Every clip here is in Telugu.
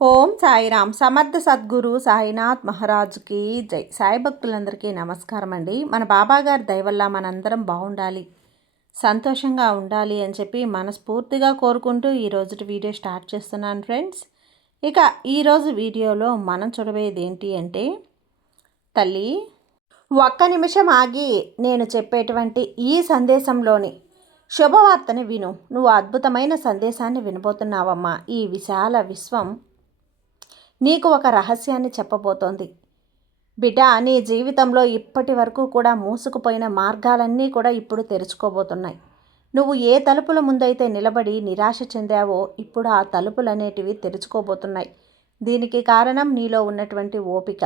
ఓం సాయిరామ్. సమర్థ సద్గురు సాయినాథ్ మహారాజ్కి జై. సాయి భక్తులందరికీ నమస్కారం అండి. మన బాబాగారి దయ వల్ల మనందరం బాగుండాలి, సంతోషంగా ఉండాలి అని చెప్పి మనస్ఫూర్తిగా కోరుకుంటూ ఈరోజు వీడియో స్టార్ట్ చేస్తున్నాను ఫ్రెండ్స్. ఇక ఈరోజు వీడియోలో మనం చూడబోయేది ఏంటి అంటే, తల్లి ఒక్క నిమిషం ఆగి నేను చెప్పేటువంటి ఈ సందేశంలోని శుభవార్తని విను. నువ్వు అద్భుతమైన సందేశాన్ని వినబోతున్నావమ్మా. ఈ విశాల విశ్వం నీకు ఒక రహస్యాన్ని చెప్పబోతోంది బిడ్డ. నీ జీవితంలో ఇప్పటి వరకు కూడా మూసుకుపోయిన మార్గాలన్నీ కూడా ఇప్పుడు తెరుచుకోబోతున్నాయి. నువ్వు ఏ తలుపుల ముందైతే నిలబడి నిరాశ చెందావో ఇప్పుడు ఆ తలుపులు అనేటివి తెరుచుకోబోతున్నాయి. దీనికి కారణం నీలో ఉన్నటువంటి ఓపిక,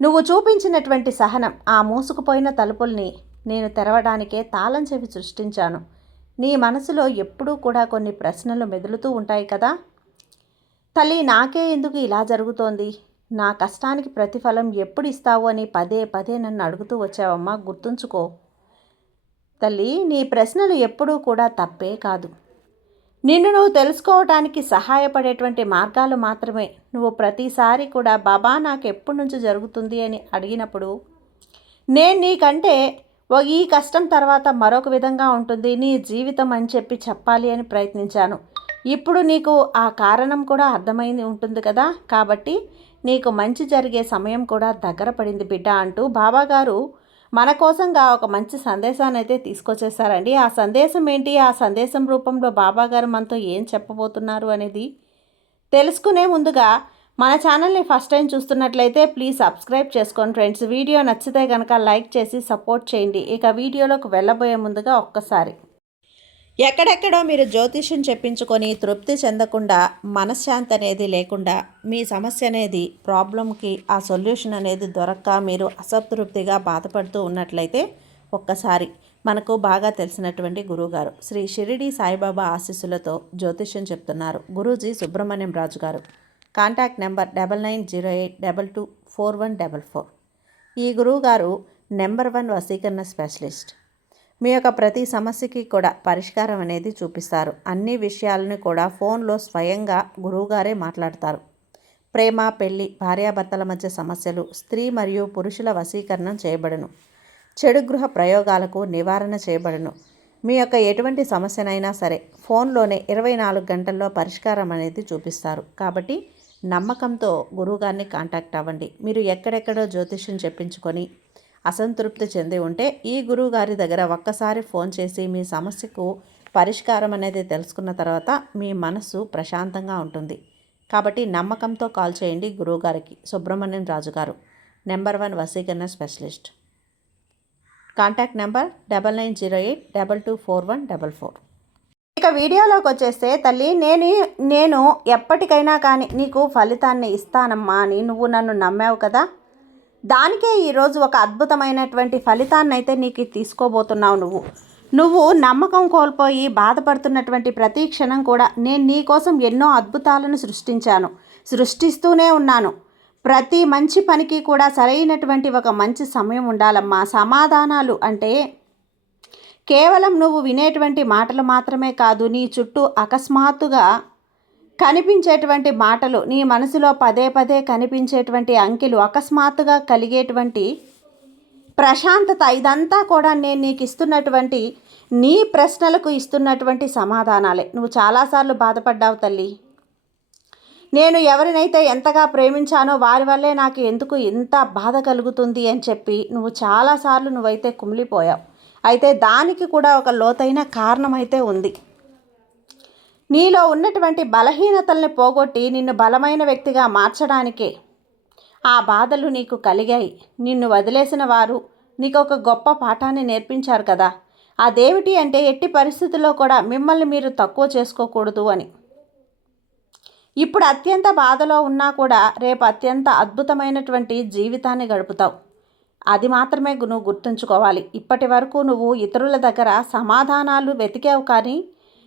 నువ్వు చూపించినటువంటి సహనం. ఆ మూసుకుపోయిన తలుపుల్ని నేను తెరవడానికే తాళం చెవి సృష్టించాను. నీ మనసులో ఎప్పుడూ కూడా కొన్ని ప్రశ్నలు మెదులుతూ ఉంటాయి కదా. తల్లి, నాకే ఎందుకు ఇలా జరుగుతోంది, నా కష్టానికి ప్రతిఫలం ఎప్పుడు ఇస్తావు అని పదే పదే నన్ను అడుగుతూ వచ్చావమ్మా. గుర్తుంచుకో తల్లి, నీ ప్రశ్నలు ఎప్పుడూ కూడా తప్పే కాదు. నిన్ను నువ్వు తెలుసుకోవటానికి సహాయపడేటువంటి మార్గాలు మాత్రమే. నువ్వు ప్రతిసారి కూడా బాబా నాకు ఎప్పటి నుంచి జరుగుతుంది అని అడిగినప్పుడు నేను నీకంటే ఈ కష్టం తర్వాత మరొక విధంగా ఉంటుంది నీ జీవితం అని చెప్పి చెప్పాలి అని ప్రయత్నించాను. ఇప్పుడు నీకు ఆ కారణం కూడా అర్థమైంది ఉంటుంది కదా. కాబట్టి నీకు మంచి జరిగే సమయం కూడా దగ్గర పడింది బిడ్డ అంటూ బాబాగారు మన కోసంగా ఒక మంచి సందేశాన్ని అయితే తీసుకొచ్చేసారండి. ఆ సందేశం ఏంటి, ఆ సందేశం రూపంలో బాబాగారు మనతో ఏం చెప్పబోతున్నారు అనేది తెలుసుకునే ముందుగా మన ఛానల్ని ఫస్ట్ టైం చూస్తున్నట్లయితే ప్లీజ్ సబ్స్క్రైబ్ చేసుకోండి ఫ్రెండ్స్. వీడియో నచ్చితే కనుక లైక్ చేసి సపోర్ట్ చేయండి. ఇక వీడియోలోకి వెళ్ళబోయే ముందుగా ఒక్కసారి, ఎక్కడెక్కడో మీరు జ్యోతిష్యం చెప్పించుకొని తృప్తి చెందకుండా, మనశ్శాంతి అనేది లేకుండా, మీ సమస్య అనేది ప్రాబ్లంకి ఆ సొల్యూషన్ అనేది దొరక్క మీరు అసంతృప్తిగా బాధపడుతూ ఉన్నట్లయితే ఒక్కసారి మనకు బాగా తెలిసినటువంటి గురువుగారు శ్రీ షిరిడి సాయిబాబా ఆశీస్సులతో జ్యోతిష్యం చెప్తున్నారు గురూజీ సుబ్రహ్మణ్యం రాజు గారు. Contact number 9908224144. ఈ గురువుగారు నెంబర్ 1 వశీకరణ స్పెషలిస్ట్. మీ యొక్క ప్రతి సమస్యకి కూడా పరిష్కారం అనేది చూపిస్తారు. అన్ని విషయాలను కూడా ఫోన్లో స్వయంగా గురువుగారే మాట్లాడతారు. ప్రేమ, పెళ్లి, భార్యాభర్తల మధ్య సమస్యలు, స్త్రీ మరియు పురుషుల వశీకరణం చేయబడును. చెడు గృహ ప్రయోగాలకు నివారణ చేయబడును. మీ యొక్క ఎటువంటి సమస్యనైనా సరే ఫోన్లోనే 24 గంటల్లో పరిష్కారం అనేది చూపిస్తారు. కాబట్టి నమ్మకంతో గురువుగారిని కాంటాక్ట్ అవ్వండి. మీరు ఎక్కడెక్కడో జ్యోతిష్యం చెప్పించుకొని అసంతృప్తి చెంది ఉంటే ఈ గురువు గారి దగ్గర ఒక్కసారి ఫోన్ చేసి మీ సమస్యకు పరిష్కారం అనేది తెలుసుకున్న తర్వాత మీ మనస్సు ప్రశాంతంగా ఉంటుంది. కాబట్టి నమ్మకంతో కాల్ చేయండి గురువుగారికి. సుబ్రహ్మణ్యం రాజు గారు, నెంబర్ 1 వశీకరణ స్పెషలిస్ట్. Contact number 9908224144. ఇక వీడియోలోకి వచ్చేస్తే, తల్లి నేను ఎప్పటికైనా కానీ నీకు ఫలితాన్ని ఇస్తానమ్మా అని నువ్వు నన్ను నమ్మావు కదా. దానికే ఈరోజు ఒక అద్భుతమైనటువంటి ఫలితాన్ని అయితే నీకు తీసుకోబోతున్నావు. నువ్వు నమ్మకం కోల్పోయి బాధపడుతున్నటువంటి ప్రతి క్షణం కూడా నేను నీ కోసం ఎన్నో అద్భుతాలను సృష్టిస్తూనే ఉన్నాను. ప్రతి మంచి పనికి కూడా సరైనటువంటి ఒక మంచి సమయం ఉండాలమ్మా. సమాధానాలు అంటే కేవలం నువ్వు వినేటువంటి మాటలు మాత్రమే కాదు, నీ చుట్టూ అకస్మాత్తుగా కనిపించేటువంటి మాటలు, నీ మనసులో పదే పదే కనిపించేటువంటి అంకెలు, అకస్మాత్తుగా కలిగేటువంటి ప్రశాంతత, ఇదంతా కూడా నేను నీకు ఇస్తున్నటువంటి నీ ప్రశ్నలకు ఇస్తున్నటువంటి సమాధానాలే. నువ్వు చాలాసార్లు బాధపడ్డావు తల్లి. నేను ఎవరినైతే ఎంతగా ప్రేమించానో వారి వల్లే నాకు ఎందుకు ఇంత బాధ కలుగుతుంది అని చెప్పి నువ్వైతే కుమిలిపోయావు. అయితే దానికి కూడా ఒక లోతైన కారణం అయితే ఉంది. నీలో ఉన్నటువంటి బలహీనతల్ని పోగొట్టి నిన్ను బలమైన వ్యక్తిగా మార్చడానికే ఆ బాధలు నీకు కలిగాయి. నిన్ను వదిలేసిన వారు నీకు ఒక గొప్ప పాఠాన్ని నేర్పించారు కదా. అదేమిటి అంటే, ఎట్టి పరిస్థితుల్లో కూడా మిమ్మల్ని మీరు తక్కువ చేసుకోకూడదు అని. ఇప్పుడు అత్యంత బాధలో ఉన్నా కూడా రేపు అత్యంత అద్భుతమైనటువంటి జీవితాన్ని గడుపుతావు. అది మాత్రమే నువ్వు గుర్తుంచుకోవాలి. ఇప్పటి వరకు నువ్వు ఇతరుల దగ్గర సమాధానాలు వెతికావు, కానీ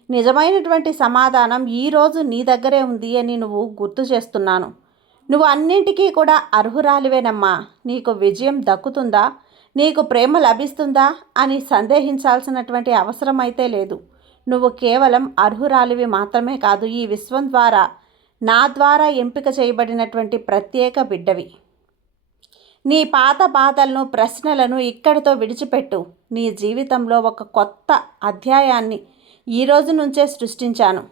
నిజమైనటువంటి సమాధానం ఈరోజు నీ దగ్గరే ఉంది అని నువ్వు గుర్తు చేస్తున్నాను. నువ్వు అన్నింటికీ కూడా అర్హురాలివేనమ్మా. నీకు విజయం దక్కుతుందా, నీకు ప్రేమ లభిస్తుందా అని సందేహించాల్సినటువంటి అవసరం అయితే లేదు. నువ్వు కేవలం అర్హురాలివి మాత్రమే కాదు, ఈ విశ్వం ద్వారా నా ద్వారా ఎంపిక చేయబడినటువంటి ప్రత్యేక బిడ్డవి. నీ పాత బాధలను, ప్రశ్నలను ఇక్కడితో విడిచిపెట్టు. నీ జీవితంలో ఒక కొత్త అధ్యాయాన్ని ఈరోజు నుంచే సృష్టించాను.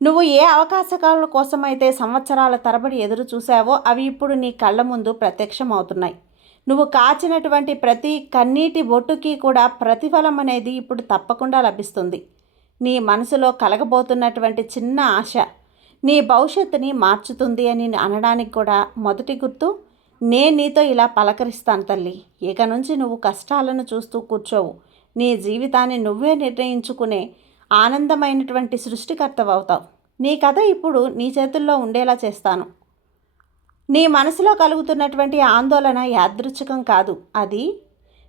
నువ్వు ఏ అవకాశాల కోసమైతే సంవత్సరాల తరబడి ఎదురు చూసావో అవి ఇప్పుడు నీ కళ్ళ ముందు ప్రత్యక్షమవుతున్నాయి. నువ్వు కాచినటువంటి ప్రతి కన్నీటి బొట్టుకి కూడా ప్రతిఫలం అనేది ఇప్పుడు తప్పకుండా లభిస్తుంది. నీ మనసులో కలగబోతున్నటువంటి చిన్న ఆశ నీ భవిష్యత్తుని మార్చుతుంది అని అనడానికి కూడా మొదటి గుర్తు నేను నీతో ఇలా పలకరిస్తాను తల్లి. ఇక నుంచి నువ్వు కష్టాలను చూస్తూ కూర్చోవు. నీ జీవితాన్ని నువ్వే నిర్ణయించుకునే ఆనందమైనటువంటి సృష్టికర్తవవుతావు. నీ కథ ఇప్పుడు నీ చేతుల్లో ఉండేలా చేస్తాను. నీ మనసులో కలుగుతున్నటువంటి ఆందోళన యాదృచ్ఛికం కాదు. అది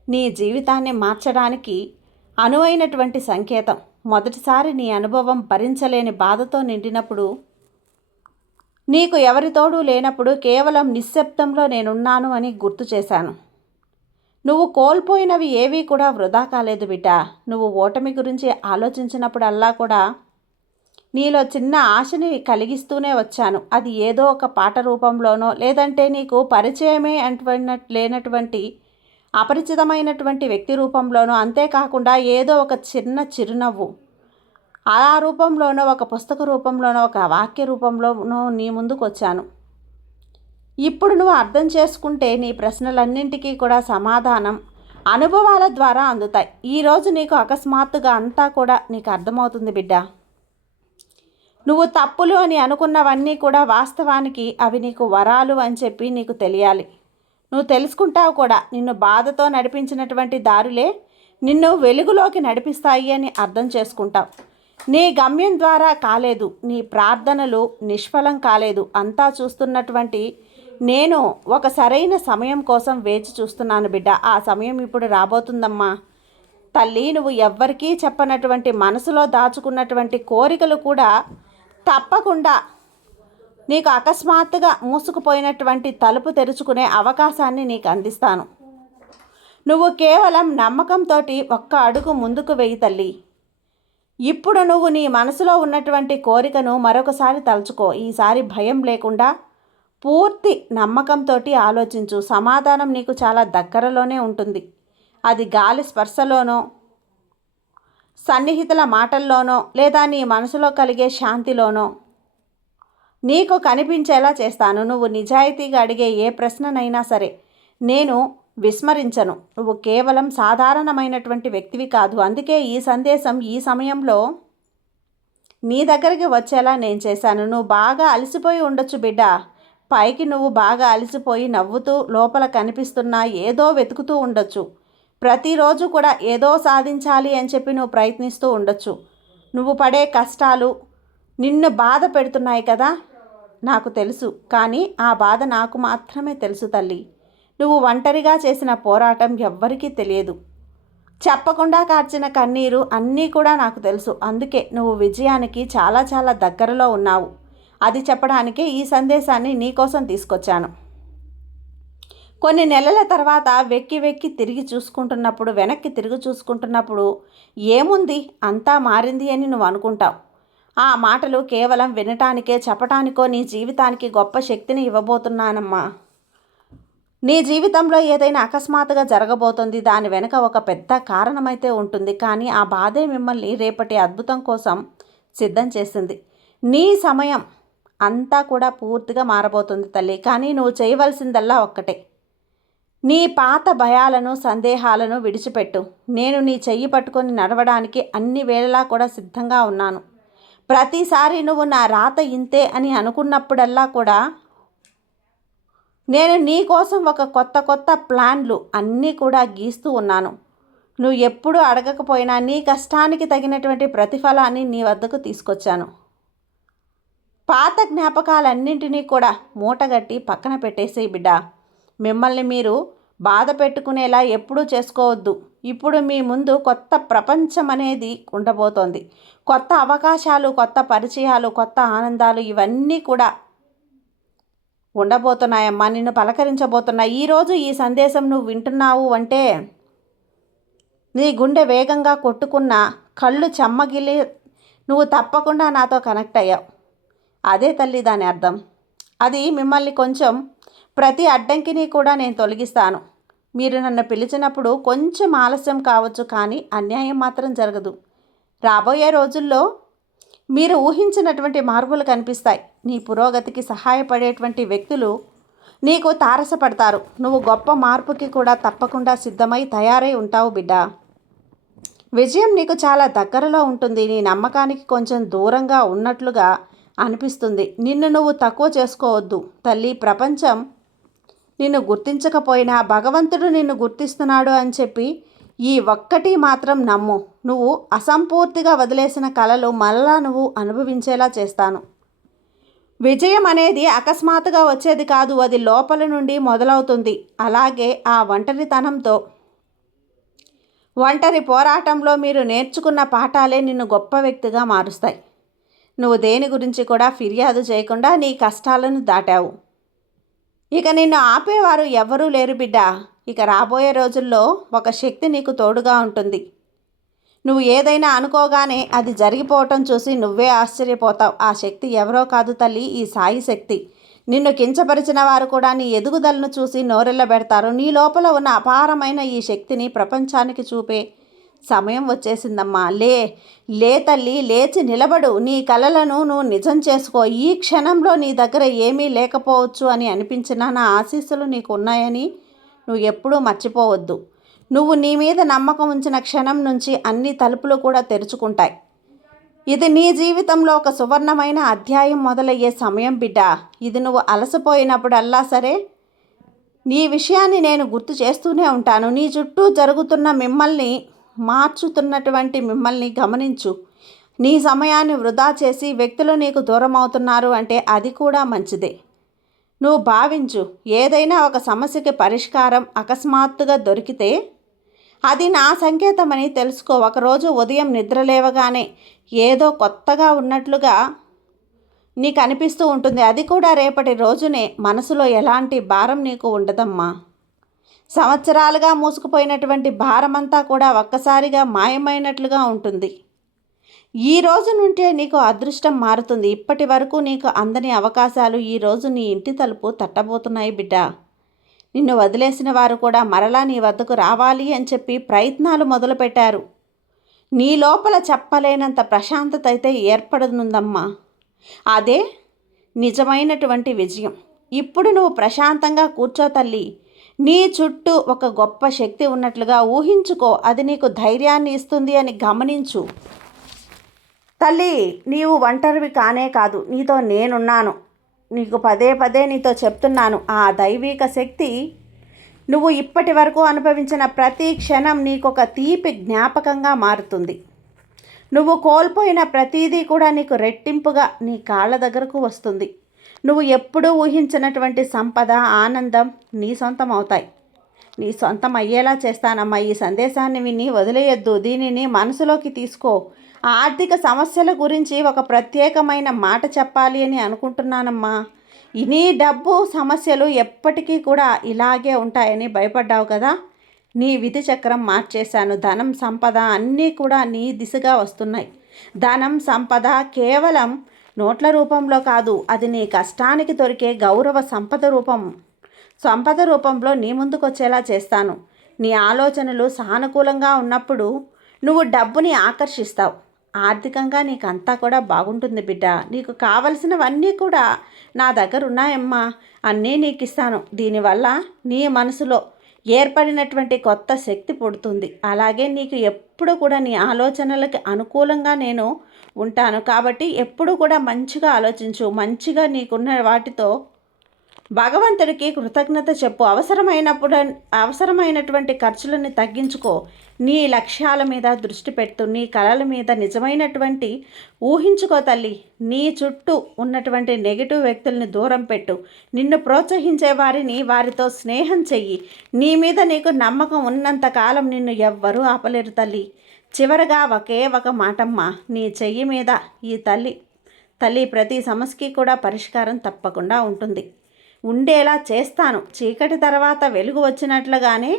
నీ జీవితాన్ని మార్చడానికి అనువైనటువంటి సంకేతం. మొదటిసారి నీ అనుభవం భరించలేని బాధతో నిండినప్పుడు, నీకు ఎవరితోడూ లేనప్పుడు కేవలం నిశ్శబ్దంలో నేనున్నాను అని గుర్తు చేశాను. నువ్వు కోల్పోయినవి ఏవీ కూడా వృధా కాలేదు బిడ్డ. నువ్వు ఓటమి గురించి ఆలోచించినప్పుడల్లా కూడా నీలో చిన్న ఆశని కలిగిస్తూనే వచ్చాను. అది ఏదో ఒక పాట రూపంలోనో లేదంటే నీకు పరిచయమే లేనటువంటి అపరిచితమైనటువంటి వ్యక్తి రూపంలోనో, అంతేకాకుండా ఏదో ఒక చిన్న చిరునవ్వు ఆ రూపంలోనో, ఒక పుస్తక రూపంలోనో, ఒక వాక్య రూపంలోనో నీ ముందుకు వచ్చాను. ఇప్పుడు నువ్వు అర్థం చేసుకుంటే నీ ప్రశ్నలన్నింటికీ కూడా సమాధానం అనుభవాల ద్వారా అందుతాయి. ఈరోజు నీకు అకస్మాత్తుగా అంతా కూడా నీకు అర్థమవుతుంది బిడ్డ. నువ్వు తప్పులు అని అనుకున్నవన్నీ కూడా వాస్తవానికి అవి నీకు వరాలు అని చెప్పి నీకు తెలియాలి. నువ్వు తెలుసుకుంటావు కూడా. నిన్ను బాధతో నడిపించినటువంటి దారులే నిన్ను వెలుగులోకి నడిపిస్తాయి అని అర్థం చేసుకుంటావు. నీ గమ్యం ద్వారా కాలేదు, నీ ప్రార్థనలు నిష్ఫలం కాలేదు. అంతా చూస్తున్నటువంటి నేను ఒక సరైన సమయం కోసం వేచి చూస్తున్నాను బిడ్డ. ఆ సమయం ఇప్పుడు రాబోతుందమ్మా. తల్లి, నువ్వు ఎవ్వరికీ చెప్పనటువంటి మనసులో దాచుకున్నటువంటి కోరికలు కూడా తప్పకుండా నీకు అకస్మాత్తుగా మూసుకుపోయినటువంటి తలుపు తెరుచుకునే అవకాశాన్ని నీకు అందిస్తాను. నువ్వు కేవలం నమ్మకంతో ఒక్క అడుగు ముందుకు వెయ్యి తల్లి. ఇప్పుడు నువ్వు నీ మనసులో ఉన్నటువంటి కోరికను మరొకసారి తలుచుకో. ఈసారి భయం లేకుండా పూర్తి నమ్మకంతో ఆలోచించు. సమాధానం నీకు చాలా దగ్గరలోనే ఉంటుంది. అది గాలి స్పర్శలోనో, సన్నిహితుల మాటల్లోనో, లేదా నీ మనసులో కలిగే శాంతిలోనో నీకు కనిపించేలా చేస్తాను. నువ్వు నిజాయితీగా అడిగే ఏ ప్రశ్ననైనా సరే నేను విస్మరించను. నువ్వు కేవలం సాధారణమైనటువంటి వ్యక్తివి కాదు. అందుకే ఈ సందేశం ఈ సమయంలో నీ దగ్గరికి వచ్చేలా నేను చేశాను. నువ్వు బాగా అలసిపోయి ఉండొచ్చు బిడ్డ. పైకి నువ్వు బాగా అలసిపోయి నవ్వుతూ లోపల కనిపిస్తున్న ఏదో వెతుకుతూ ఉండొచ్చు. ప్రతిరోజు కూడా ఏదో సాధించాలి అని చెప్పి నువ్వు ప్రయత్నిస్తూ ఉండొచ్చు. నువ్వు పడే కష్టాలు నిన్ను బాధ పెడుతున్నాయి కదా, నాకు తెలుసు. కానీ ఆ బాధ నాకు మాత్రమే తెలుసు తల్లి. నువ్వు ఒంటరిగా చేసిన పోరాటం ఎవ్వరికీ తెలియదు. చెప్పకుండా కార్చిన కన్నీరు అన్నీ కూడా నాకు తెలుసు. అందుకే నువ్వు విజయానికి చాలా చాలా దగ్గరలో ఉన్నావు. అది చెప్పడానికే ఈ సందేశాన్ని నీకోసం తీసుకొచ్చాను. కొన్ని నెలల తర్వాత వెక్కి తిరిగి చూసుకుంటున్నప్పుడు, వెనక్కి తిరిగి చూసుకుంటున్నప్పుడు ఏముంది అంతా మారింది అని నువ్వు అనుకుంటావు. ఆ మాటలు కేవలం వినటానికే, చెప్పటానికో నీ జీవితానికి గొప్ప శక్తిని ఇవ్వబోతున్నానమ్మా. నీ జీవితంలో ఏదైనా అకస్మాత్తుగా జరగబోతుంది. దాని వెనుక ఒక పెద్ద కారణమైతే ఉంటుంది. కానీ ఆ బాధే మిమ్మల్ని రేపటి అద్భుతం కోసం సిద్ధం చేసింది. నీ సమయం అంతా కూడా పూర్తిగా మారబోతుంది తల్లి. కానీ నువ్వు చేయవలసిందల్లా ఒక్కటే, నీ పాత భయాలను, సందేహాలను విడిచిపెట్టు. నేను నీ చెయ్యి పట్టుకొని నడవడానికి అన్ని వేళలా కూడా సిద్ధంగా ఉన్నాను. ప్రతిసారి నువ్వు నా రాత ఇంతే అని అనుకున్నప్పుడల్లా కూడా నేను నీ కోసం ఒక కొత్త ప్లాన్లు అన్నీ కూడా గీస్తూ ఉన్నాను. నువ్వు ఎప్పుడూ అడగకపోయినా నీ కష్టానికి తగినటువంటి ప్రతిఫలాన్ని నీ వద్దకు తీసుకొచ్చాను. పాత జ్ఞాపకాలన్నింటినీ కూడా మూటగట్టి పక్కన పెట్టేసే బిడ్డ. మిమ్మల్ని మీరు బాధ పెట్టుకునేలా ఎప్పుడూ చేసుకోవద్దు. ఇప్పుడు మీ ముందు కొత్త ప్రపంచం అనేది ఉండబోతోంది. కొత్త అవకాశాలు, కొత్త పరిచయాలు, కొత్త ఆనందాలు ఇవన్నీ కూడా ఉండబోతున్నాయమ్మా. నిన్ను పలకరించబోతున్నాయి. ఈరోజు ఈ సందేశం నువ్వు వింటున్నావు అంటే నీ గుండె వేగంగా కొట్టుకున్న, కళ్ళు చెమ్మగిలి నువ్వు తప్పకుండా నాతో కనెక్ట్ అయ్యావు. అదే తల్లి దాని అర్థం. అది మిమ్మల్ని కొంచెం ప్రతి అడ్డంకిని కూడా నేను తొలగిస్తాను. మీరు నన్ను పిలిచినప్పుడు కొంచెం ఆలస్యం కావచ్చు, కానీ అన్యాయం మాత్రం జరగదు. రాబోయే రోజుల్లో మీరు ఊహించినటువంటి మార్పులు కనిపిస్తాయి. నీ పురోగతికి సహాయపడేటువంటి వ్యక్తులు నీకు తారసపడతారు. నువ్వు గొప్ప మార్పుకి కూడా తప్పకుండా సిద్ధమై తయారై ఉంటావు బిడ్డ. విజయం నీకు చాలా దగ్గరలో ఉంటుంది. నీ నమ్మకానికి కొంచెం దూరంగా ఉన్నట్లుగా అనిపిస్తుంది. నిన్ను నువ్వు తక్కువ చేసుకోవద్దు తల్లి. ప్రపంచం నిన్ను గుర్తించకపోయినా భగవంతుడు నిన్ను గుర్తిస్తున్నాడు అని చెప్పి ఈ ఒక్కటి మాత్రం నమ్ము. నువ్వు అసంపూర్తిగా వదిలేసిన కలలు మళ్ళా నువ్వు అనుభవించేలా చేస్తాను. విజయం అనేది అకస్మాత్తుగా వచ్చేది కాదు, అది లోపల నుండి మొదలవుతుంది. అలాగే ఆ ఒంటరితనంతో, ఒంటరి పోరాటంలో మీరు నేర్చుకున్న పాఠాలే నిన్ను గొప్ప వ్యక్తిగా మారుస్తాయి. నువ్వు దేని గురించి కూడా ఫిర్యాదు చేయకుండా నీ కష్టాలను దాటావు. ఇక నిన్ను ఆపేవారు ఎవ్వరూ లేరు బిడ్డ. ఇక రాబోయే రోజుల్లో ఒక శక్తి నీకు తోడుగా ఉంటుంది. నువ్వు ఏదైనా అనుకోగానే అది జరిగిపోవటం చూసి నువ్వే ఆశ్చర్యపోతావు. ఆ శక్తి ఎవరో కాదు తల్లి, ఈ సాయి శక్తి. నిన్ను కించపరిచిన వారు కూడా నీ ఎదుగుదలను చూసి నోరెళ్ళబెడతారు. నీ లోపల ఉన్న అపారమైన ఈ శక్తిని ప్రపంచానికి చూపే సమయం వచ్చేసిందమ్మా. లే తల్లి, లేచి నిలబడు. నీ కలలను నువ్వు నిజం చేసుకో. ఈ క్షణంలో నీ దగ్గర ఏమీ లేకపోవచ్చు అని అనిపించినా నా ఆశీస్సులు నీకు ఉన్నాయని నువ్వు ఎప్పుడూ మర్చిపోవద్దు. నువ్వు నీ మీద నమ్మకం ఉంచిన క్షణం నుంచి అన్ని తలుపులు కూడా తెరుచుకుంటాయి. ఇది నీ జీవితంలో ఒక సువర్ణమైన అధ్యాయం మొదలయ్యే సమయం బిడ్డ. ఇది నువ్వు అలసిపోయినప్పుడల్లా సరే నీ విషయాన్ని నేను గుర్తు చేస్తూనే ఉంటాను. నీ చుట్టూ జరుగుతున్న మార్చుతున్నటువంటి మిమ్మల్ని గమనించు. నీ సమయాన్ని వృధా చేసి వ్యక్తులు నీకు దూరం అవుతున్నారు అంటే అది కూడా మంచిదే. నువ్వు భావించు, ఏదైనా ఒక సమస్యకి పరిష్కారం అకస్మాత్తుగా దొరికితే అది నా సంకేతమని తెలుసుకో. ఒకరోజు ఉదయం నిద్రలేవగానే ఏదో కొత్తగా ఉన్నట్లుగా నీకు అనిపిస్తూ ఉంటుంది. అది కూడా రేపటి రోజునే. మనసులో ఎలాంటి భారం నీకు ఉండదమ్మా. సంవత్సరాలుగా మూసుకుపోయినటువంటి భారమంతా కూడా ఒక్కసారిగా మాయమైనట్లుగా ఉంటుంది. ఈ రోజు నుండే నీకు అదృష్టం మారుతుంది. ఇప్పటి వరకు నీకు అందని అవకాశాలు ఈరోజు నీ ఇంటి తలుపు తట్టబోతున్నాయి బిడ్డ. నిన్ను వదిలేసిన వారు కూడా మరలా నీ వద్దకు రావాలి అని చెప్పి ప్రయత్నాలు మొదలుపెట్టారు. నీ లోపల చెప్పలేనంత ప్రశాంతత అయితే ఏర్పడనుందమ్మా. అదే నిజమైనటువంటి విజయం. ఇప్పుడు నువ్వు ప్రశాంతంగా కూర్చో తల్లి. నీ చుట్టూ ఒక గొప్ప శక్తి ఉన్నట్లుగా ఊహించుకో. అది నీకు ధైర్యాన్ని ఇస్తుంది అని గమనించు. తల్లి, నీవు ఒంటరివి కానే కాదు. నీతో నేనున్నాను. నీకు పదే పదే నీతో చెప్తున్నాను. ఆ దైవిక శక్తి నువ్వు ఇప్పటి వరకు అనుభవించిన ప్రతి క్షణం నీకొక తీపి జ్ఞాపకంగా మారుతుంది. నువ్వు కోల్పోయిన ప్రతీదీ కూడా నీకు రెట్టింపుగా నీ కాళ్ళ దగ్గరకు వస్తుంది. నువ్వు ఎప్పుడూ ఊహించినటువంటి సంపద, ఆనందం నీ సొంతం అవుతాయి. నీ సొంతం అయ్యేలా చేస్తానమ్మా. ఈ సందేశాన్ని విని వదిలేయొద్దు. దీనిని మనసులోకి తీసుకో. ఆర్థిక సమస్యల గురించి ఒక ప్రత్యేకమైన మాట చెప్పాలి అని అనుకుంటున్నానమ్మా. నీ డబ్బు సమస్యలు ఎప్పటికీ కూడా ఇలాగే ఉంటాయని భయపడ్డావు కదా. నీ విధి చక్రం మార్చేశాను. ధనం, సంపద అన్నీ కూడా నీ దిశగా వస్తున్నాయి. ధనం, సంపద కేవలం నోట్ల రూపంలో కాదు, అది నీ కష్టానికి దొరికే గౌరవ సంపద రూపంలో నీ ముందుకు వచ్చేలా చేస్తాను. నీ ఆలోచనలు సానుకూలంగా ఉన్నప్పుడు నువ్వు డబ్బుని ఆకర్షిస్తావు. ఆర్థికంగా నీకు అంతా కూడా బాగుంటుంది బిడ్డ. నీకు కావలసినవన్నీ కూడా నా దగ్గర ఉన్నాయమ్మా. అన్నీ నీకు ఇస్తాను. దీనివల్ల నీ మనసులో ఏర్పడినటువంటి కొత్త శక్తి పుడుతుంది. అలాగే నీకు ఎప్పుడు కూడా నీ ఆలోచనలకి అనుకూలంగా నేను ఉంటాను. కాబట్టి ఎప్పుడు కూడా మంచిగా ఆలోచించు. మంచిగా నీకున్న వాటితో భగవంతుడికి కృతజ్ఞత చెప్పు. అవసరమైనటువంటి ఖర్చులను తగ్గించుకో. నీ లక్ష్యాల మీద దృష్టి పెట్టు. నీ కలల మీద నిజమైనటువంటి ఊహించుకో తల్లి. నీ చుట్టూ ఉన్నటువంటి నెగిటివ్ వ్యక్తుల్ని దూరం పెట్టు. నిన్ను ప్రోత్సహించే వారితో స్నేహం చెయ్యి. నీ మీద నీకు నమ్మకం ఉన్నంతకాలం నిన్ను ఎవ్వరూ ఆపలేరు తల్లి. చివరగా ఒకే ఒక మాటమ్మా, నీ చెయ్యి మీద ఈ తల్లి ప్రతి సమస్యకి కూడా పరిష్కారం తప్పకుండా ఉండేలా చేస్తాను. చీకటి తర్వాత వెలుగు వచ్చినట్లుగానే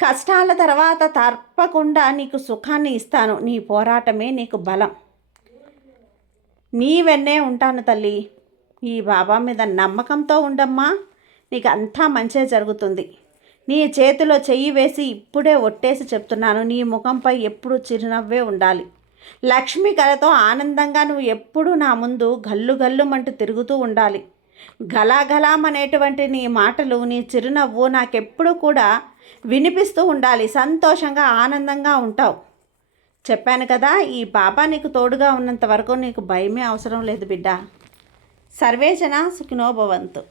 కష్టాల తర్వాత తప్పకుండా నీకు సుఖాన్ని ఇస్తాను. నీ పోరాటమే నీకు బలం. నీ వెన్నే ఉంటాను తల్లి. ఈ బాబా మీద నమ్మకంతో ఉండమ్మా, నీకు అంతా మంచే జరుగుతుంది. నీ చేతిలో చెయ్యి వేసి ఇప్పుడే ఒట్టేసి చెప్తున్నాను, నీ ముఖంపై ఎప్పుడు చిరునవ్వే ఉండాలి. లక్ష్మి కళతో ఆనందంగా నువ్వు ఎప్పుడూ నా ముందు గల్లు గల్లుమంటూ తిరుగుతూ ఉండాలి. గలాగలామనేటువంటి నీ మాటలు, నీ చిరునవ్వు నాకెప్పుడు కూడా వినిపిస్తూ ఉండాలి. సంతోషంగా ఆనందంగా ఉంటావు. చెప్పాను కదా, ఈ బాబా నీకు తోడుగా ఉన్నంత వరకు నీకు భయమే అవసరం లేదు బిడ్డ. సర్వేజన సుఖినో భవంతు.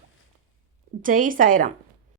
జై సాయిరాం.